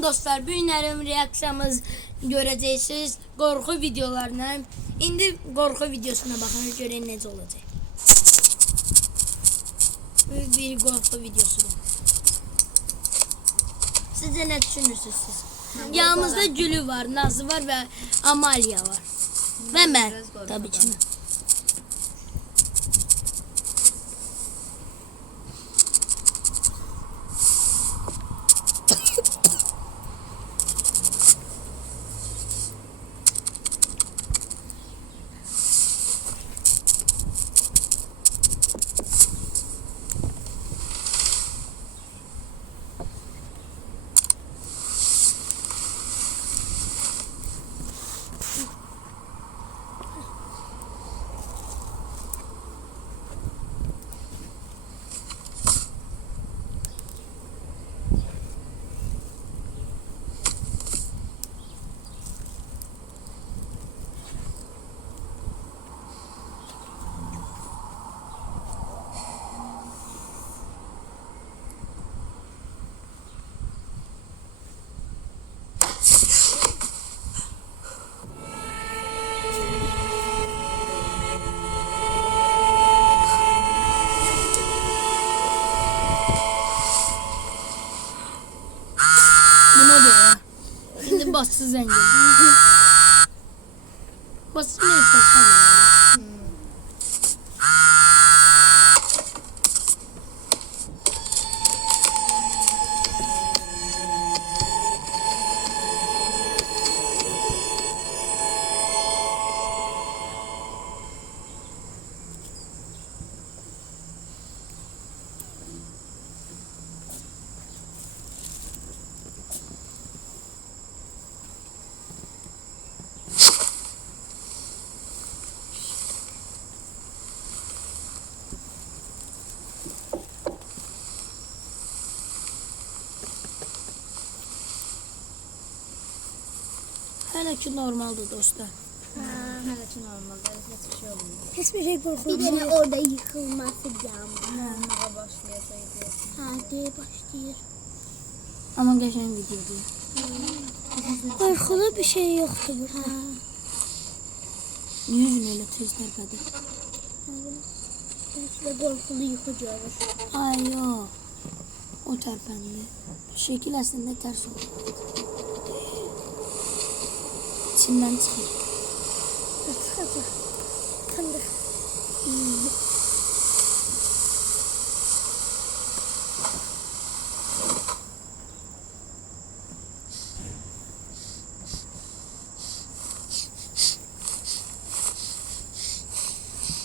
Salam dostlar, bu günlərim reaksiyamız görəcəksiniz qorxu videolarına. İndi qorxu videosuna baxın, görək necə olacaq. Bu bir qorxu videosudur. Sizcə nə düşünürsünüz siz? Yanımızda Gülü var, Nazlı var və Amalia var. Və mən, tabii ki. Şimdi bassız zengin. Bassız ne yapalım? Hələ ki normaldır dostlar. Hələ ki normaldır. Heç bir şey olmuyor. Hiçbir şey korkunç. Bir de orada yıkılması yandı. Yanmağa başlayasaydı. Hadi başlayır. Ama geçen videodu. Korkulu bir şey yoktu burada. Niye yüzün öyle tez tərpədi? Belki de korkulu yıkıcı olur. Ay yok. O tərpəndi. Şekil aslında ters oldu. İçinden çıxır. Çıkacak. Tanıdık.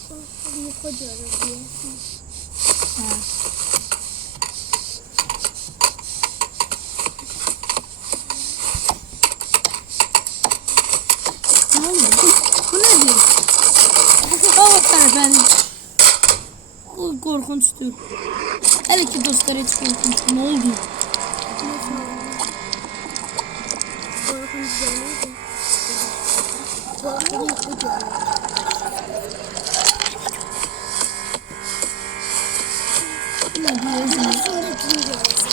Korkulu yıkıcı olur diye. Ha. Ne oldu? Bu ne diyor? O tərpəndi. O korkunçdur. Hələ ki dostlar heç korkunç. Ne oldu? Korkunç değil. Korkulu yıkıcı olur. Ne diyor? Sonrakini göreceğiz.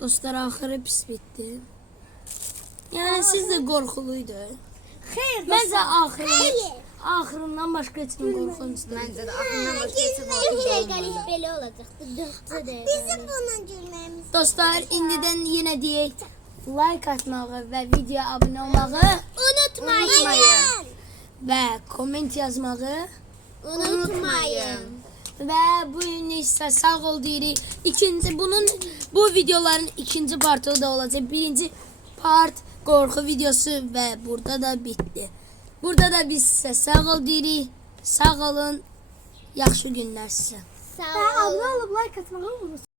Dostlar ahırı pis bitti. Yani siz de korkuluydu. Hayır. Bence ahırından başka heç kim korkunçdu. Məncə də axırından başqa heç bir Bizim olmadı. galip böyle olacaktı. Bizim bunun gülmemiz. Dostlar indidən yenə deyək, like atmağı və videoya abunə olmağı Unutmayın. və komment yazmağı Unutmayın. ve bu neyse sağ ol deyirik. Bu videoların ikinci partı da olacak. Birinci part korku videosu ve burada da bitti. Burada da biz size sağ ol deyirik. Sağ olun. Yaxşı günler sizə. Sağ Ben ol. abone olup like atmayı unutmayın.